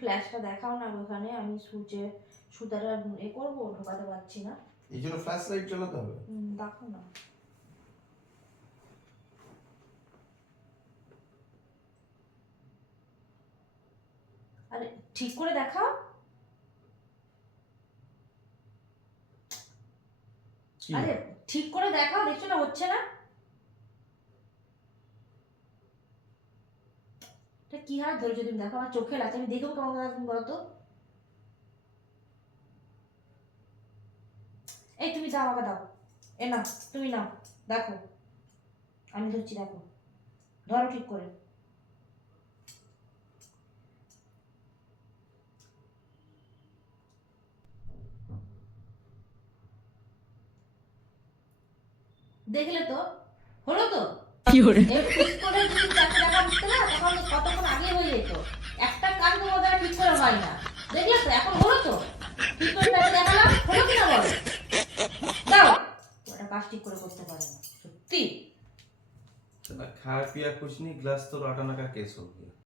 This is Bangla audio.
ফ্ল্যাশটা দেখাও না ওখানে, আমি সুতাটা করবো, ঢোকাতে পারছি না, এই জন্য ফ্ল্যাশ লাইট জ্বালাতে হবে। দেখো না। আরে ঠিক করে দেখাও। আরে ঠিক করে দেখাও, দেখছো না হচ্ছে না? এটা কি হাত ধরেছো তুমি? দেখো আমার চোখে লাগছে, আমি দেখবো কেমন কথা, তুমি বলো তো। এই তুমি দাও, আমাকে দাও, এ নাও, তুমি নাও, দেখো আমি ধরছি, দেখো, ধরো ঠিক করে। দেখলে তো, হলো তো? কি করে ঠিক করে যদি চারটে টাকা দিতে না, তখন কতক্ষণ আগে হয়ে যেত। একটা কাজ তোমাদের ঠিক করে হয় না, দেখলে তো? এখন হলো তো, ঠিক করে চারটে দেখালাম, হলো কিনা বলো? দাও, ওটা কাজ ঠিক করে করতে পারে না সত্যি। खाया पिया कुछ नहीं, ग्लास तो रटाना का केस हो गया।